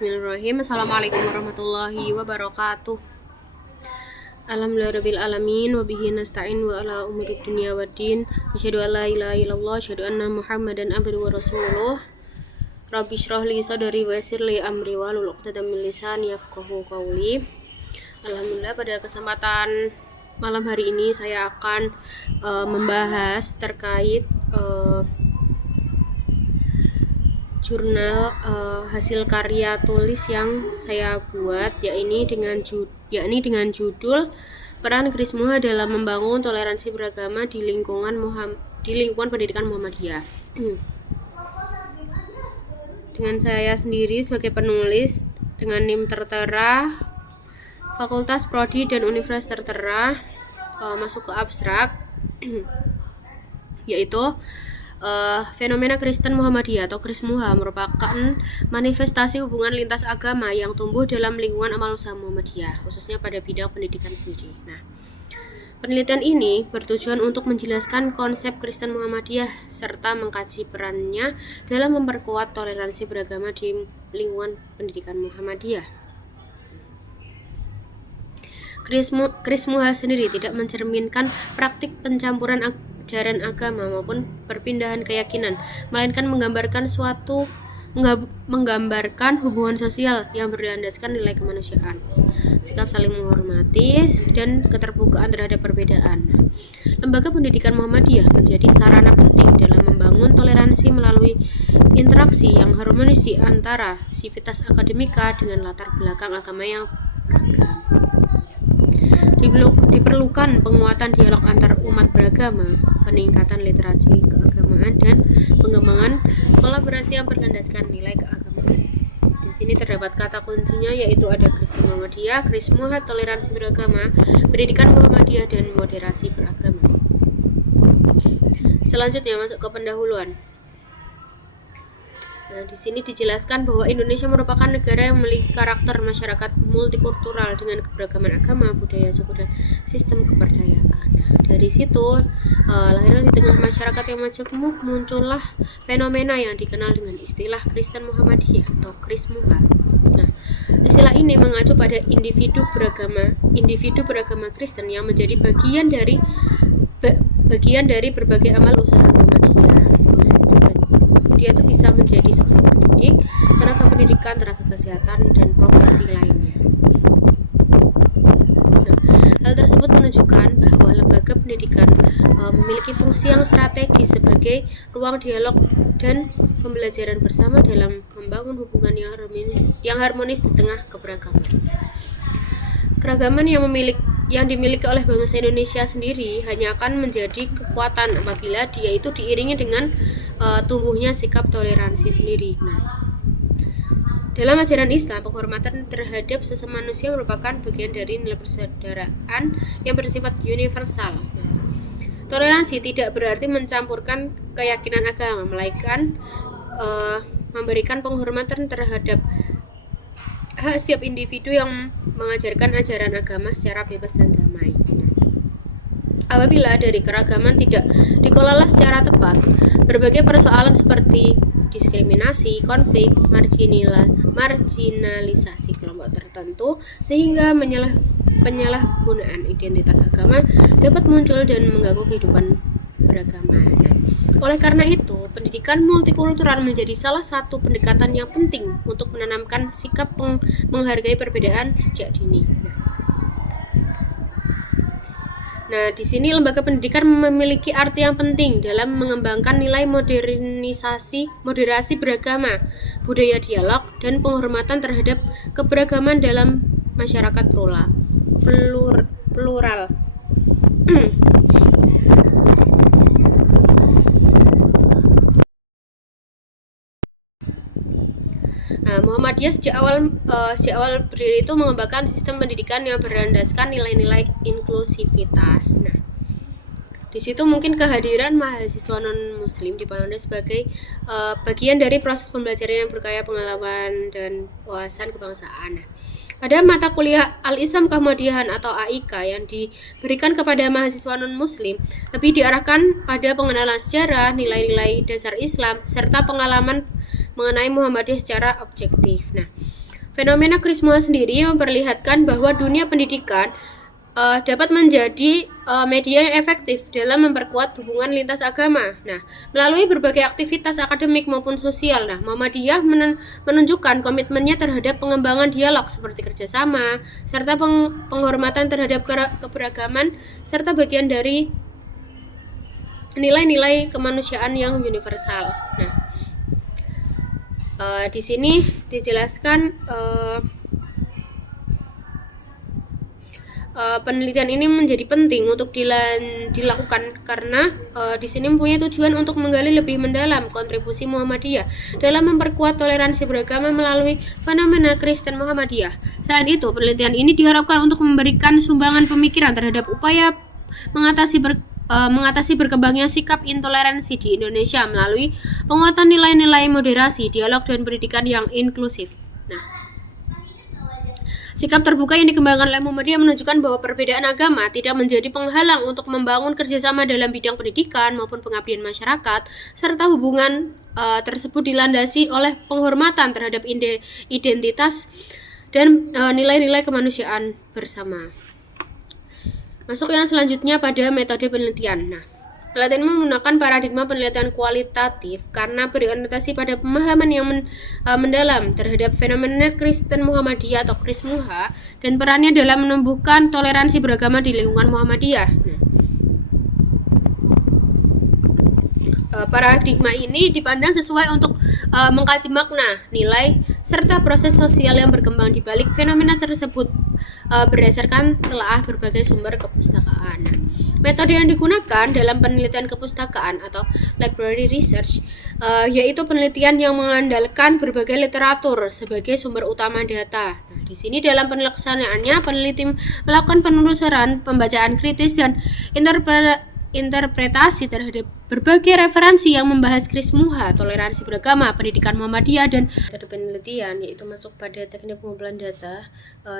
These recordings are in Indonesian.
Bismillahirrahmanirrahim. Assalamualaikum warahmatullahi wabarakatuh. Alhamdulillahirabbil alamin wa bihi nasta'in wa ala umuri dunya waddin. Asyhadu an la ilaha illallah, asyhadu anna Muhammadan abduhu wa rasuluh. Rabbi shrah li sadri wa yassir li amri wahlul 'uqdatam min lisani yafqahu qawli. Alhamdulillah, pada kesempatan malam hari ini saya akan membahas terkait jurnal hasil karya tulis yang saya buat, yakni dengan judul Peran Chris Muha dalam Membangun Toleransi Beragama di lingkungan pendidikan Muhammadiyah. Dengan saya sendiri sebagai penulis dengan NIM tertera, Fakultas Prodi dan Universitas tertera, masuk ke abstrak yaitu fenomena Kristen Muhammadiyah atau Chris Muha merupakan manifestasi hubungan lintas agama yang tumbuh dalam lingkungan amal usaha Muhammadiyah, khususnya pada bidang pendidikan sendiri. Nah, penelitian ini bertujuan untuk menjelaskan konsep Kristen Muhammadiyah serta mengkaji perannya dalam memperkuat toleransi beragama di lingkungan pendidikan Muhammadiyah. Chris Muha sendiri tidak mencerminkan praktik pencampuran ajaran agama maupun perpindahan keyakinan, melainkan menggambarkan hubungan sosial yang berlandaskan nilai kemanusiaan, sikap saling menghormati, dan keterbukaan terhadap perbedaan. Lembaga pendidikan Muhammadiyah menjadi sarana penting dalam membangun toleransi melalui interaksi yang harmonis antara sivitas akademika dengan latar belakang agama yang beragam. Diperlukan penguatan dialog antar umat beragama, peningkatan literasi keagamaan, dan pengembangan kolaborasi yang berlandaskan nilai keagamaan. Di sini terdapat kata kuncinya, yaitu ada Kristen Muhammadiyah, Chris Muha, toleransi beragama, pendidikan Muhammadiyah, dan moderasi beragama. Selanjutnya masuk ke pendahuluan. Nah, di sini dijelaskan bahwa Indonesia merupakan negara yang memiliki karakter masyarakat multikultural dengan keberagaman agama, budaya, suku, dan sistem kepercayaan. Nah, dari situ lahirlah di tengah masyarakat yang majemuk muncullah fenomena yang dikenal dengan istilah Kristen Muhammadiyah atau Chris Muha. Nah, istilah ini mengacu pada individu beragama Kristen yang menjadi bagian dari berbagai amal usaha Muhammadiyah. Dia itu bisa menjadi seorang pendidik, tenaga pendidikan, tenaga kesehatan, dan profesi lainnya. Nah, hal tersebut menunjukkan bahwa lembaga pendidikan memiliki fungsi yang strategis sebagai ruang dialog dan pembelajaran bersama dalam membangun hubungan yang harmonis di tengah keberagaman. Keragaman yang dimiliki oleh bangsa Indonesia sendiri hanya akan menjadi kekuatan apabila dia itu diiringi dengan tumbuhnya sikap toleransi sendiri. Nah, dalam ajaran Islam, penghormatan terhadap sesama manusia merupakan bagian dari nilai persaudaraan yang bersifat universal. Nah, toleransi tidak berarti mencampurkan keyakinan agama, melainkan memberikan penghormatan terhadap hak setiap individu yang mengajarkan ajaran agama secara bebas dan damai. Apabila dari keragaman tidak dikelola secara tepat, berbagai persoalan seperti diskriminasi, konflik, marginalisasi kelompok tertentu, sehingga penyalahgunaan identitas agama dapat muncul dan mengganggu kehidupan beragama. Oleh karena itu, pendidikan multikultural menjadi salah satu pendekatan yang penting untuk menanamkan sikap menghargai perbedaan sejak dini. Nah, di sini lembaga pendidikan memiliki arti yang penting dalam mengembangkan nilai moderasi beragama, budaya dialog, dan penghormatan terhadap keberagaman dalam masyarakat plural. Nah, Muhammadiyah sejak awal berdiri itu mengembangkan sistem pendidikan yang berlandaskan nilai-nilai inklusivitas. Nah, di situ mungkin kehadiran mahasiswa non-muslim dipandang sebagai bagian dari proses pembelajaran yang berkaya pengalaman dan wawasan kebangsaan. Nah, pada mata kuliah Al-Islam Kemuhammadiyyahan atau AIK yang diberikan kepada mahasiswa non-muslim lebih diarahkan pada pengenalan sejarah, nilai-nilai dasar Islam, serta pengalaman mengenai Muhammadiyah secara objektif. Nah, Fenomena Krismua sendiri memperlihatkan bahwa dunia pendidikan dapat menjadi media yang efektif dalam memperkuat hubungan lintas agama. Nah, melalui berbagai aktivitas akademik maupun sosial, Muhammadiyah menunjukkan komitmennya terhadap pengembangan dialog seperti kerjasama, serta penghormatan terhadap keberagaman, serta bagian dari nilai-nilai kemanusiaan yang universal. Nah, di sini dijelaskan penelitian ini menjadi penting untuk dilakukan karena di sini mempunyai tujuan untuk menggali lebih mendalam kontribusi Muhammadiyah dalam memperkuat toleransi beragama melalui fenomena Kristen Muhammadiyah. Selain itu, penelitian ini diharapkan untuk memberikan sumbangan pemikiran terhadap upaya mengatasi berkembangnya sikap intoleransi di Indonesia melalui penguatan nilai-nilai moderasi, dialog, dan pendidikan yang inklusif. Sikap terbuka yang dikembangkan oleh Muhammadiyah menunjukkan bahwa perbedaan agama tidak menjadi penghalang untuk membangun kerjasama dalam bidang pendidikan maupun pengabdian masyarakat, serta hubungan tersebut dilandasi oleh penghormatan terhadap identitas dan nilai-nilai kemanusiaan bersama. Masuk yang selanjutnya pada metode penelitian. Penelitian menggunakan paradigma penelitian kualitatif karena berorientasi pada pemahaman yang mendalam terhadap fenomena Kristen Muhammadiyah atau Krismuha dan perannya dalam menumbuhkan toleransi beragama di lingkungan Muhammadiyah. Paradigma ini dipandang sesuai untuk mengkaji makna, nilai, serta proses sosial yang berkembang di balik fenomena tersebut berdasarkan telaah berbagai sumber kepustakaan. Metode yang digunakan dalam penelitian kepustakaan atau library research yaitu penelitian yang mengandalkan berbagai literatur sebagai sumber utama data. Di sini dalam pelaksanaannya peneliti melakukan penelusuran, pembacaan kritis, dan interpretasi terhadap berbagai referensi yang membahas Krismuha, toleransi beragama, pendidikan Muhammadiyah, dan metode penelitian yaitu masuk pada teknik pengumpulan data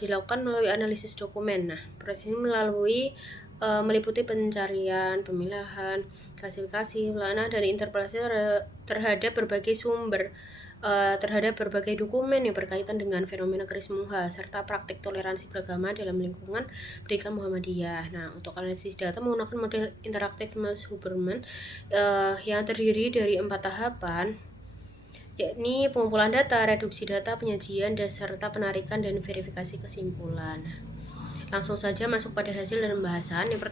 dilakukan melalui analisis dokumen. Proses ini meliputi pencarian, pemilahan, klasifikasi, pelana, dan interpretasi terhadap berbagai sumber terhadap berbagai dokumen yang berkaitan dengan fenomena Krismuha serta praktik toleransi beragama dalam lingkungan pendidikan Muhammadiyah. Untuk analisis data menggunakan model interaktif Mills-Huberman yang terdiri dari 4 tahapan, yakni pengumpulan data, reduksi data, penyajian, dan serta penarikan dan verifikasi kesimpulan. Langsung saja masuk pada hasil dan pembahasan. Yang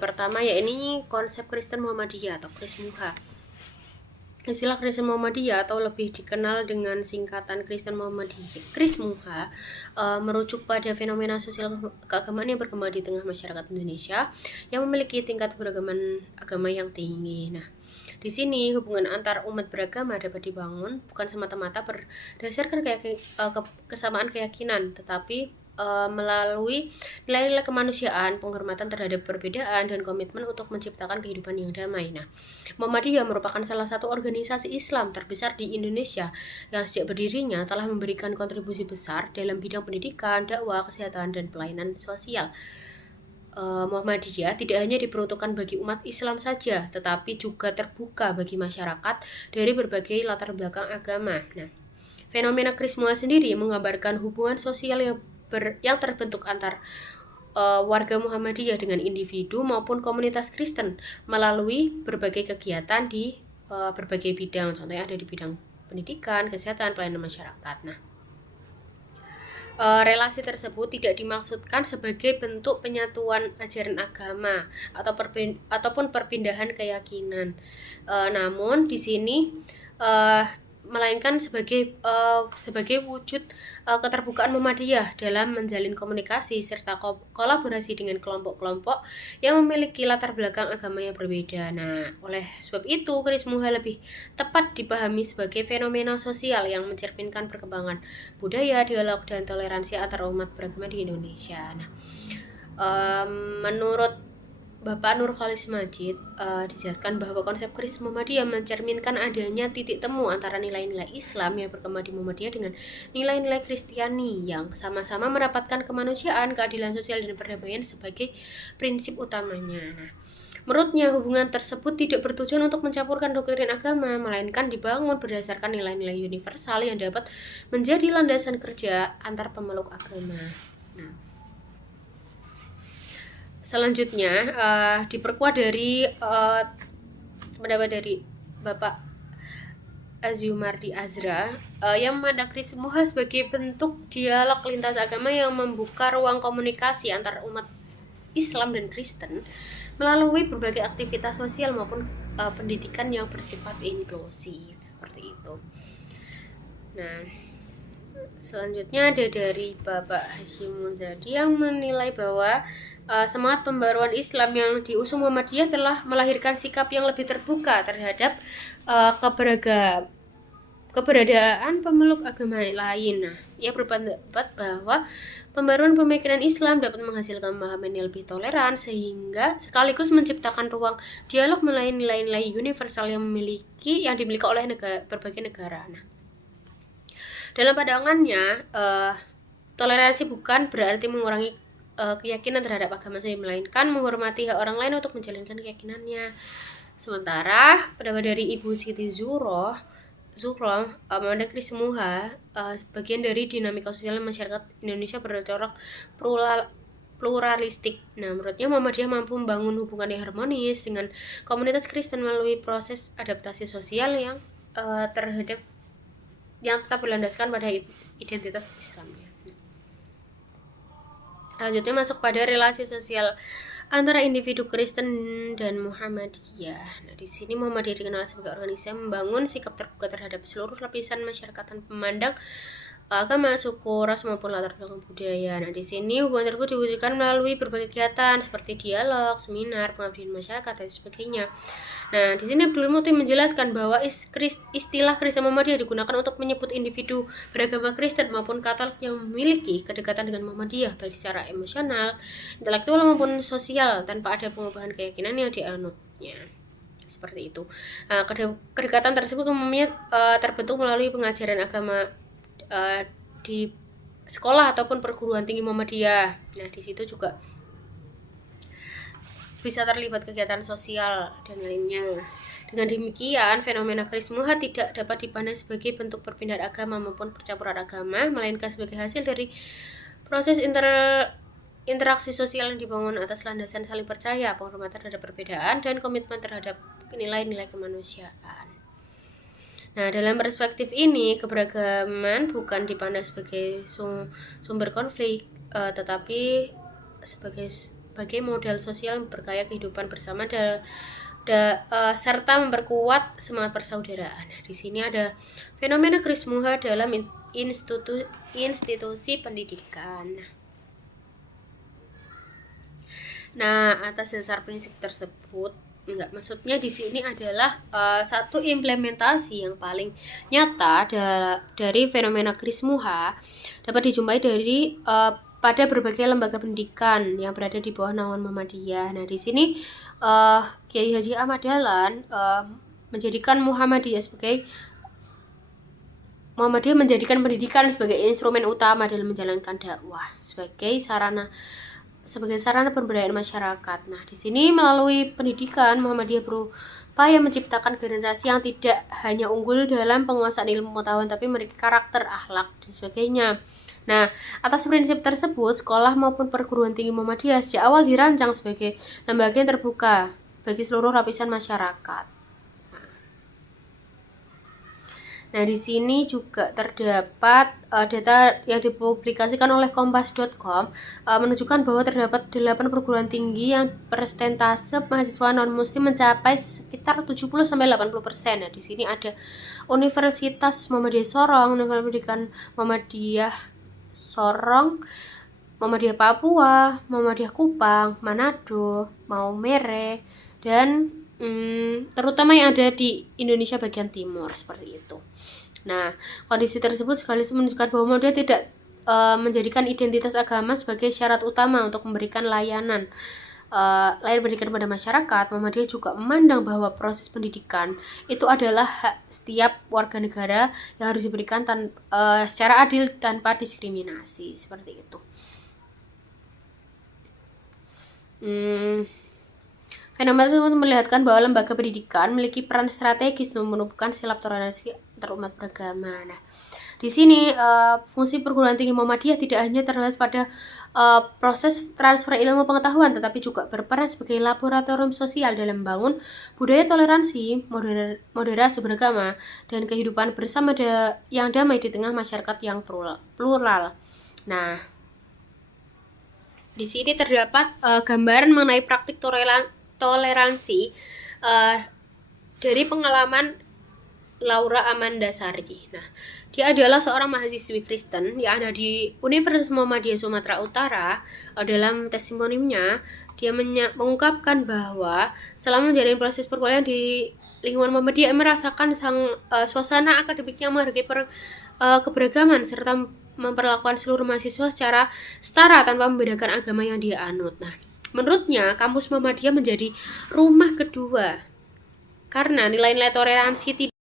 pertama yakni konsep Kristen Muhammadiyah atau Krismuha. Istilah Kristen Muhammadiyah atau lebih dikenal dengan singkatan Kristen Muhammadiyah, Krismuha, merujuk pada fenomena sosial keagamaan yang berkembang di tengah masyarakat Indonesia yang memiliki tingkat beragaman agama yang tinggi. Di sini hubungan antar umat beragama dapat dibangun bukan semata-mata berdasarkan kesamaan keyakinan, tetapi melalui nilai-nilai kemanusiaan, penghormatan terhadap perbedaan, dan komitmen untuk menciptakan kehidupan yang damai. Muhammadiyah merupakan salah satu organisasi Islam terbesar di Indonesia yang sejak berdirinya telah memberikan kontribusi besar dalam bidang pendidikan, dakwah, kesehatan, dan pelayanan sosial. Muhammadiyah tidak hanya diperuntukkan bagi umat Islam saja, tetapi juga terbuka bagi masyarakat dari berbagai latar belakang agama. Fenomena Krismuha sendiri menggambarkan hubungan sosial yang terbentuk antar warga Muhammadiyah dengan individu maupun komunitas Kristen melalui berbagai kegiatan di berbagai bidang, contohnya ada di bidang pendidikan, kesehatan, pelayanan masyarakat. Relasi tersebut tidak dimaksudkan sebagai bentuk penyatuan ajaran agama ataupun perpindahan keyakinan, namun di sini melainkan sebagai wujud keterbukaan Muhammadiyah dalam menjalin komunikasi serta kolaborasi dengan kelompok-kelompok yang memiliki latar belakang agama yang berbeda. Oleh sebab itu, Krismuha lebih tepat dipahami sebagai fenomena sosial yang mencerminkan perkembangan budaya, dialog, dan toleransi antar umat beragama di Indonesia. Menurut Bapak Nur Khalis Majid dijelaskan bahwa konsep Kristen Muhammadiyah mencerminkan adanya titik temu antara nilai-nilai Islam yang berkembang di Muhammadiyah dengan nilai-nilai Kristiani yang sama-sama mendapatkan kemanusiaan, keadilan sosial, dan perdamaian sebagai prinsip utamanya. Menurutnya, hubungan tersebut tidak bertujuan untuk mencampurkan doktrin agama, melainkan dibangun berdasarkan nilai-nilai universal yang dapat menjadi landasan kerja antar pemeluk agama. Nah, selanjutnya diperkuat dari pendapat dari Bapak Azumardi Azra yang memandang Krismuha sebagai bentuk dialog lintas agama yang membuka ruang komunikasi antar umat Islam dan Kristen melalui berbagai aktivitas sosial maupun pendidikan yang bersifat inklusif seperti itu. Nah, selanjutnya ada dari Bapak Hashim Muzadi yang menilai bahwa semangat pembaruan Islam yang diusung Muhammadiyah telah melahirkan sikap yang lebih terbuka terhadap keberadaan pemeluk agama lain. Nah, ia berpendapat bahwa pembaruan pemikiran Islam dapat menghasilkan pemahaman yang lebih toleran sehingga sekaligus menciptakan ruang dialog melalui nilai-nilai universal yang dimiliki oleh berbagai negara. Nah, dalam pandangannya, toleransi bukan berarti mengurangi keyakinan terhadap agama sendiri, melainkan menghormati hak orang lain untuk menjalankan keyakinannya. Sementara pendapat dari Ibu Siti Zuhroh memandang Krismuha bagian dari dinamika sosial masyarakat Indonesia bercorak pluralistik. Nah, menurutnya Muhammadiyah mampu membangun hubungan yang harmonis dengan komunitas Kristen melalui proses adaptasi sosial yang tetap berlandaskan pada identitas Islamnya. Selanjutnya masuk pada relasi sosial antara individu Kristen dan Muhammadiyah. Nah, di sini Muhammadiyah dikenal sebagai organisasi yang membangun sikap terbuka terhadap seluruh lapisan masyarakat tanpa memandang agama, suku, ras maupun latar belakang budaya. Nah, di sini hubungan tersebut diwujudkan melalui berbagai kegiatan seperti dialog, seminar, pengabdian masyarakat dan sebagainya. Nah, di sini Abdul Muti menjelaskan bahwa istilah Kristen Muhammadiyah digunakan untuk menyebut individu beragama Kristen maupun Katolik yang memiliki kedekatan dengan Muhammadiyah baik secara emosional, intelektual maupun sosial tanpa ada pengubahan keyakinan yang dianutnya. Seperti itu. Kedekatan tersebut umumnya terbentuk melalui pengajaran agama di sekolah ataupun perguruan tinggi Muhammadiyah. Nah, di situ juga bisa terlibat kegiatan sosial dan lainnya. Dengan demikian, fenomena Krismuha tidak dapat dipandang sebagai bentuk perpindahan agama maupun percampuran agama, melainkan sebagai hasil dari proses interaksi sosial yang dibangun atas landasan saling percaya, penghormatan terhadap perbedaan, dan komitmen terhadap nilai-nilai kemanusiaan. Nah, dalam perspektif ini, keberagaman bukan dipandang sebagai sumber konflik, tetapi sebagai modal sosial bergaya kehidupan bersama serta memperkuat semangat persaudaraan. Nah, di sini ada fenomena Krismuha dalam institusi pendidikan. Nah, atas dasar prinsip tersebut, maksudnya di sini adalah satu implementasi yang paling nyata dari fenomena Krismuha dapat dijumpai dari pada berbagai lembaga pendidikan yang berada di bawah naungan Muhammadiyah. Nah, di sini Kiai Haji Ahmad Dahlan menjadikan Muhammadiyah menjadikan pendidikan sebagai instrumen utama dalam menjalankan dakwah sebagai sarana pemberdayaan masyarakat. Nah, di sini melalui pendidikan Muhammadiyah berupaya menciptakan generasi yang tidak hanya unggul dalam penguasaan ilmu pengetahuan tapi memiliki karakter, akhlak dan sebagainya. Nah, atas prinsip tersebut, sekolah maupun perguruan tinggi Muhammadiyah sejak awal dirancang sebagai lembaga yang terbuka bagi seluruh lapisan masyarakat. Nah, di sini juga terdapat data yang dipublikasikan oleh kompas.com menunjukkan bahwa terdapat 8 perguruan tinggi yang persentase mahasiswa non-muslim mencapai sekitar 70-80%. Nah, di sini ada Universitas Muhammadiyah Sorong, Universitas Pendidikan Muhammadiyah Sorong, Muhammadiyah Papua, Muhammadiyah Kupang, Manado, Maumere, dan terutama yang ada di Indonesia bagian timur seperti itu. Nah, kondisi tersebut sekaligus menunjukkan bahwa Muhammadiyah tidak menjadikan identitas agama sebagai syarat utama untuk memberikan layanan pendidikan pada masyarakat. Muhammadiyah juga memandang bahwa proses pendidikan itu adalah hak setiap warga negara yang harus diberikan secara adil tanpa diskriminasi seperti itu. Fenomena tersebut melihatkan bahwa lembaga pendidikan memiliki peran strategis untuk menumbuhkan sikap toleransi antarumat beragama. Nah, di sini fungsi perguruan tinggi Muhammadiyah tidak hanya terbatas pada proses transfer ilmu pengetahuan, tetapi juga berperan sebagai laboratorium sosial dalam membangun budaya toleransi, moderasi beragama, dan kehidupan bersama yang damai di tengah masyarakat yang plural. Nah, di sini terdapat gambaran mengenai praktik toleransi dari pengalaman Laura Amanda Sarji. Nah, dia adalah seorang mahasiswi Kristen yang ada di Universitas Muhammadiyah Sumatera Utara. Dalam testimoninya, dia mengungkapkan bahwa selama menjalani proses perkuliahan di lingkungan Muhammadiyah, merasakan suasana akademik yang menghargai keberagaman serta memperlakukan seluruh mahasiswa secara setara tanpa membedakan agama yang dia anut. Nah, menurutnya kampus Muhammadiyah menjadi rumah kedua karena nilai-nilai toleransi